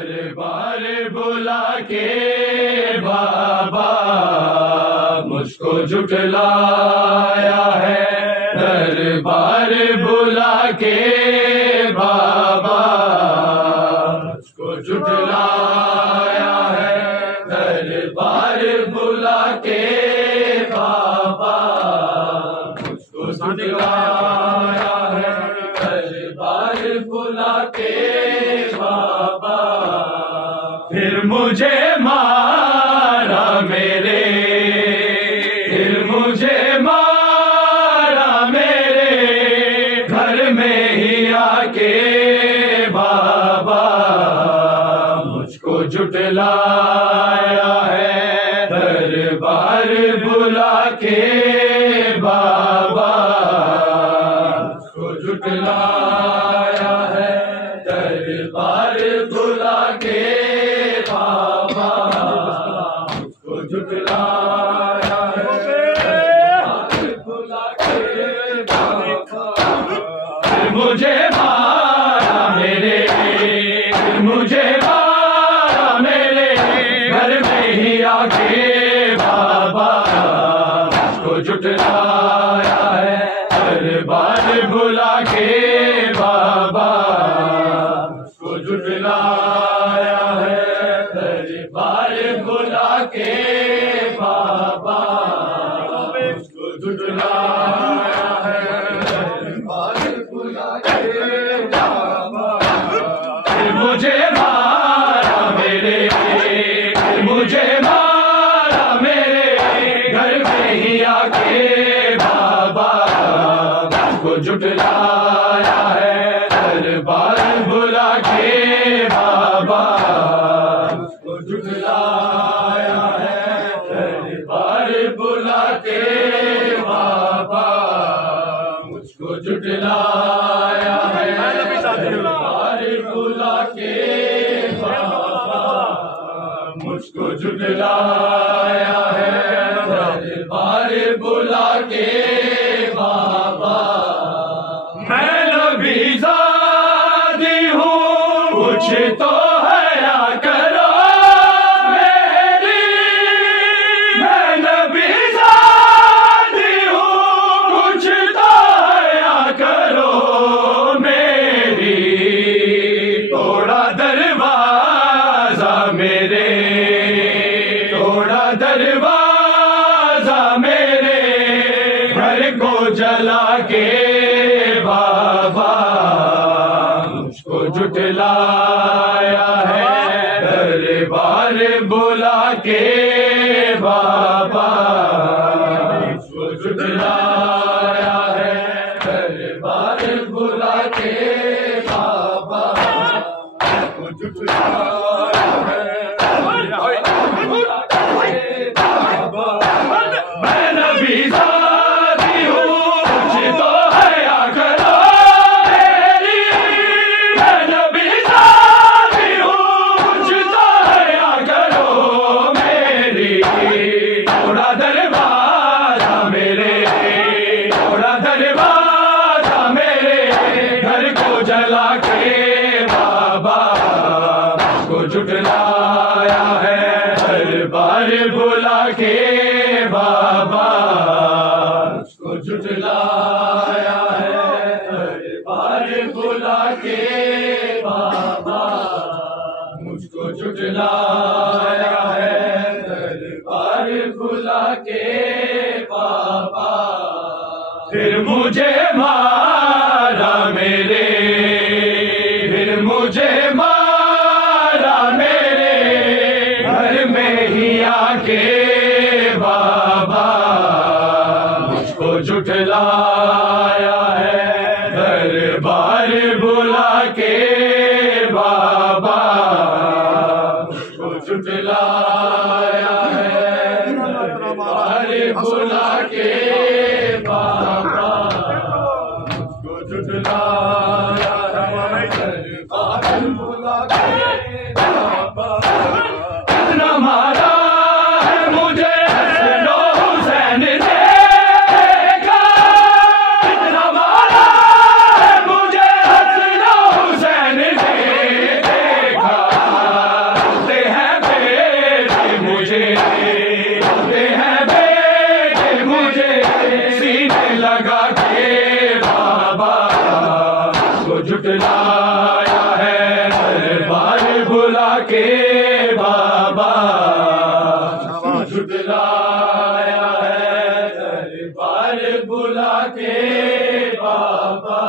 दरबार बुला के बाबा मुझको जुटलाया है। दरबार बुला के बाबा मुझको जुटलाया है। दरबार बुला के बाबा मुझको जुटलाया है। दरबार बुला के बाबा फिर मुझे मारा मेरे, फिर मुझे मारा मेरे घर में ही आके बाबा मुझको जुटलाया है। दरबार बुला के बाबा मुझको जुटलाया है। दरबार बुला के बाबा मुझको जुटलाया है। दरबार बुला के बाबा मुझे मारा मेरे, मुझे मारा मेरे घर में ही आके बाबा मुझको जुटलाया है। दरबार बुला के बाबा मुझको जुटलाया है। दरबार बुला के बाबा मुझको जुटलाया है। दरबार बुला के बाबा मुझे मारा मेरे, मुझे मारा मेरे घर में ही आके बाबा मुझको जुटलाया है। दरबार बुला के बाबा मुझको जुटलाया है। दरबार बुला के बाबा मुझको जुटलाया है। दरबार बुला के बाबा मुझको जुटलाया है। दरबार बुला के बाबा मैं नबी ज़ादी हूँ, कुछ तो हया करो मेरी। मैं नबी ज़ादी हूँ, कुछ तो हया करो मेरी। तोड़ा दरवाजा मेरे, तोड़ा दरवाजा मेरे घर को जला के बाबा मुझको जुटलाया है। दरबार बुला के बाबा मुझको जुटलाया है। दरबार बुला के बाबा मुझको जुटलाया है। मैं नबी ज़ादी हूँ, कुछ तो हया करो मेरी। मैं नबी ज़ादी हूँ, कुछ तो हया करो मेरी। थोड़ा दरवाजा मेरे, थोड़ा दरवाजा मेरे घर को जला के बाबा मुझको जुटलाया है। दरबार बुला के बाबा मुझको जुटलाया है। दरबार बुला के बाबा मुझको जुटलाया है। दरबार बुला के बाबा फिर मुझे मारा मेरे, फिर मुझे मारा मेरे घर में ही आके बाबा मुझको जुटलाया है। दरबार बुला के बाबा मुझको जुटलाया है। दरबार बुला के बाबा मुझको जुटलाया है। दरबार बुला के बाबा कितना मारा है मुझे हसन हुसैन ने देखा। कितना मारा है मुझे हसन हुसैन ने देखा। जुटलाया है दरबार बुला के बाबा, मुझको जुटलाया है दरबार बुला के बाबा,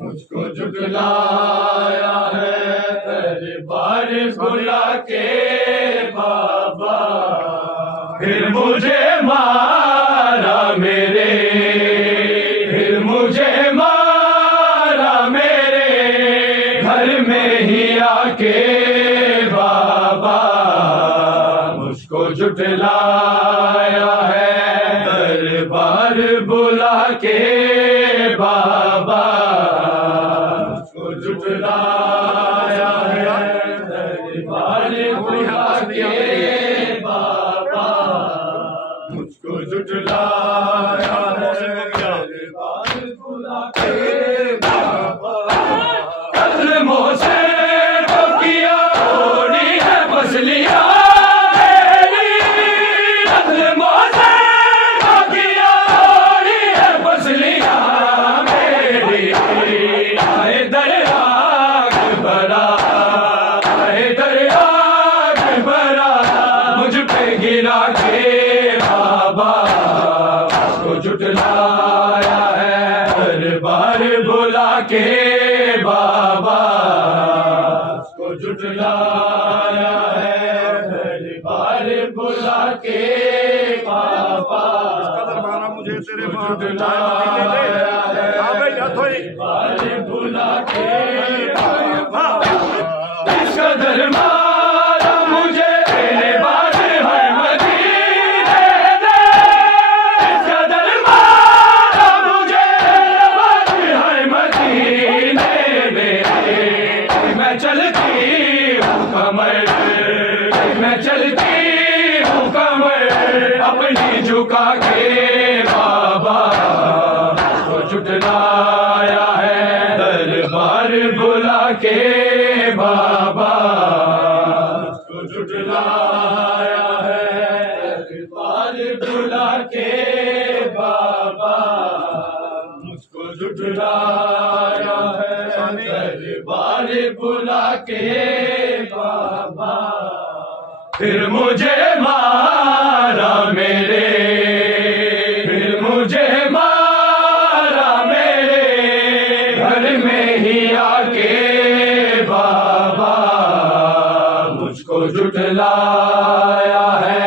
मुझको जुटलाया है दरबार बुला के बाबा। फिर मुझे मारा मेरे, फिर मुझे मारा मेरे घर में ही आके बाबा, मुझको जुटलाया है दरबार बुला के बाबा, मुझको जुटलाया है दरबार बुला के बाबा, मुझको जुटलाया है दरबार बुला के बाबा। कदमों से तो किया थोड़ी है मछलियाँ मेरी, कदमों से तो किया थोड़ी है मछलियाँ मेरी। आए दरिया भरा, आए दरिया भरा, मुझ पे गिरा के बाबा, मुझको जुटलाया है दरबार बुला के बाबा, मुझको जुटलाया है दरबार बुला के बाबा। मुझे तेरे जुटलाया है दरबार बुला के बाबा। इसका दरबार मुझे तेरे बाद है मदीने दे, इसका दरबार मुझे तेरे बाद है मदीने दे। मैं चलती हूँ कमर, मैं चलती हूँ कमर अपनी झुका के बाबा, मुझको जुटलाया है दरबार बुला के बाबा, मुझको जुटलाया है दरबार बुला के बाबा, मुझको जुटलाया है दरबार बुला के बाबा। फिर मुझे मारा मेरे, फिर मुझे मारा मेरे घर में ही आके बाबा, मुझको जुटलाया है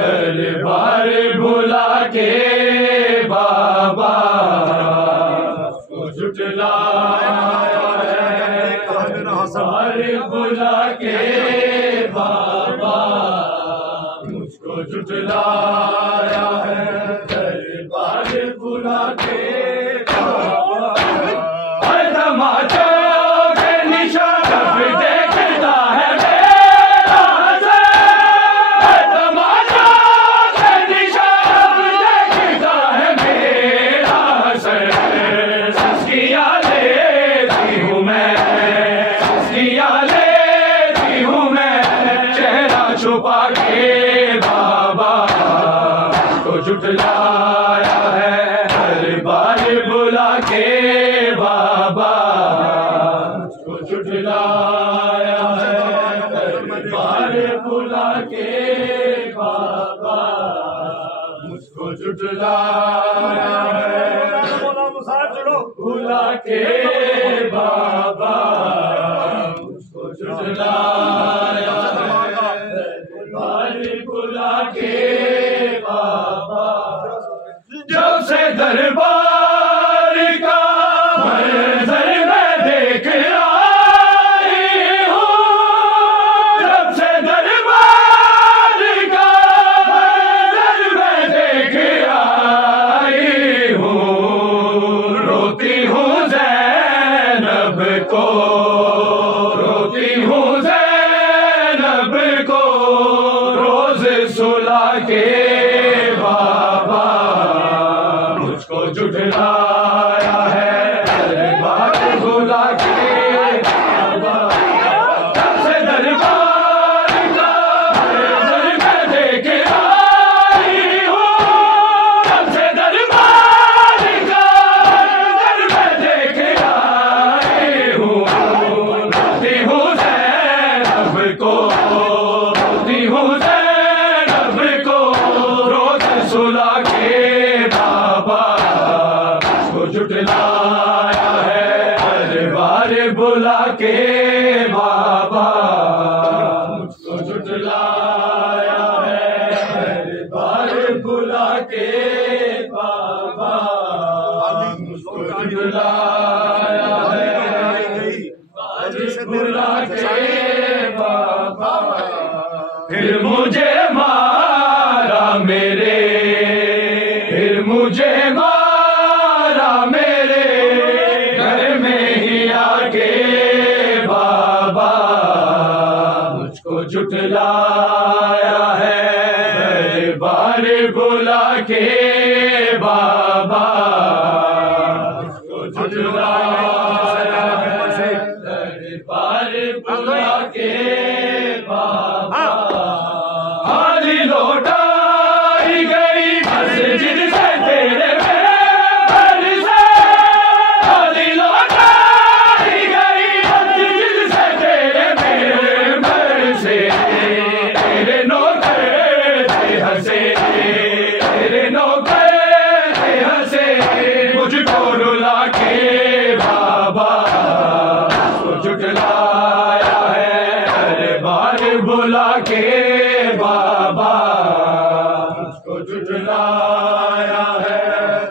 दरबार बुला के बाबा, मुझको जुटलाया है दरबार बुला के बाबा, मुझको जुटलाया है दरबार बुला के बाबा। हर तमाचा के निशान पे देखता है मेरा हसन, हर तमाचा के निशान पे देखता है मेरा हसन। सस्कियाँ लेती हूँ मैं, सस्कियाँ लेती हूँ मैं चेहरा छुपा के बाबा, मुझको जुटलाया है दरबार बुला के बाबा, मुझको जुटलाया है दरबार बुला के बाबा, मुझको जुटलाया है बुला के बाबा, मुझको जुटलाया है दरबार बुला के बाबा। जब से दरबार का मंजर मैं देख आई हूँ, जब से दरबार का मंजर मैं देख आई हूँ, रोती हूँ ज़ैनब को, रोती हूँ ज़ैनब को रोज सुला के बाबा, मुझको जुटलाया है दरबार बुला के बाबा। जब से दरबार का मंजर मैं देख आई हूँ, जब से दरबार का मंजर मैं देख आई जुटलाया है दरबार बुला के बाबा, मुझको जुटलाया है दरबार बुला के बाबा, मुझको जुटलाया है बुला के बाबा। फिर मुझे मारा मेरे, फिर मुझे मारा मेरे घर में ही आके बाबा, मुझको जुटलाया है दरबार बुला के बाबा, मुझको जुटलाया है दरबार बुला के बाबा। खाली लौटाई गई मस्जिद से तेरे घर से, खाली लौटाई गई मस्जिद से तेरे घर से, तेरे नौकर थे हंसे, तेरे नौकर थे हंसे, मुझको रुला के बाबा, मुझको जुटलाया है दरबार बुला के बाबा, मुझको जुटलाया है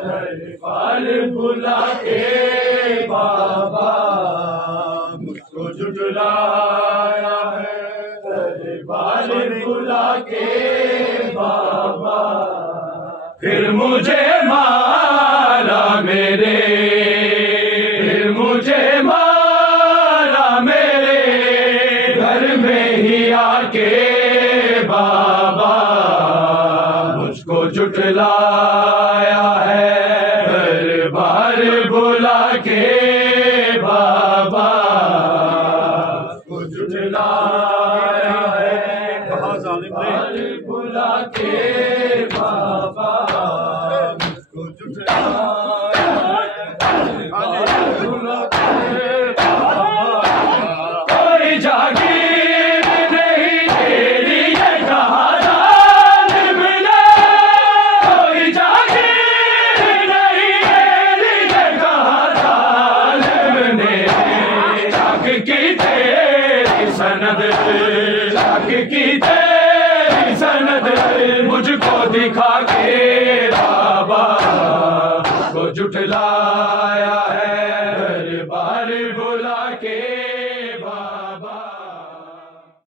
दरबार बुला के बाबा, मुझको जुटलाया है दरबार बुला के बाबा। फिर मुझे मारा मेरे, फिर मुझे मारा मेरे घर में ही आके बाबा, मुझको जुटलाया है दरबार बुला के बाबा, मुझको जुटलाया है दरबार बुला के बाबा, मुझको जुटलाया है दरबार बुला के बाबा। कोई जागीर नहीं तेरी ये कहा जालिम ने, कोई जागीर नहीं तेरी ये कहा जालिम ने, चाक की तेरी सनद, चाक की तेरी सनद मुझको दिखा के बाबा, मुझको जुटला